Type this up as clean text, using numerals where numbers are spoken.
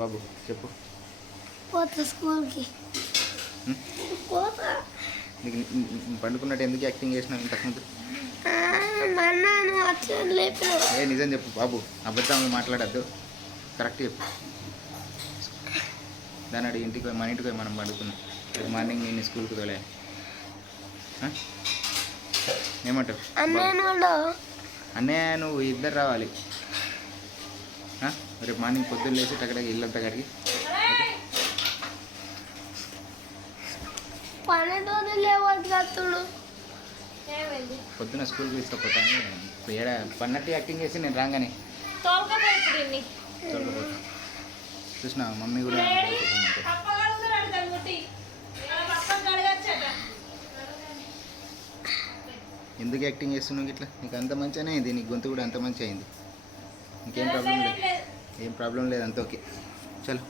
బాబు చెప్పు. పోతా స్కూల్కి. పోతా. నీకు పండుకున్నట్టు ఎందుకు యాక్టింగ్ చేసినావు ఇంతకుముందు? ఏ నిజం చెప్పు బాబు, అబద్ధం మాట్లాడద్దు, కరెక్ట్ చెప్పు. దాని అడిగి ఇంటికి పోయి మన ఇంటికి పోయి మనం పండుకున్నాం. రేపు మార్నింగ్ నేను స్కూల్కి తోలే. ఏమంటావు? అన్నయ్య నువ్వు ఇద్దరు రావాలి. రేపు మార్నింగ్ పొద్దున్న లేచి అక్కడ ఇల్లంతా కడిగి పొద్దున్న స్కూల్కి తీసుకుపోతాను. ఏడ పన్నట్టు యాక్టింగ్ చేసి నేను రాగానే తోలుకపోతాను. చూసిన మమ్మీ కూడా ఎందుకు యాక్టింగ్ చేస్తున్నావు ఇట్లా? నీకు అంత మంచిగానే అయింది, నీ గొంతు కూడా అంత మంచిగా అయింది. ఇంకేం ప్రాబ్లం లేదు, ఏం ప్రాబ్లం లేదు, అంత ఓకే. చలో.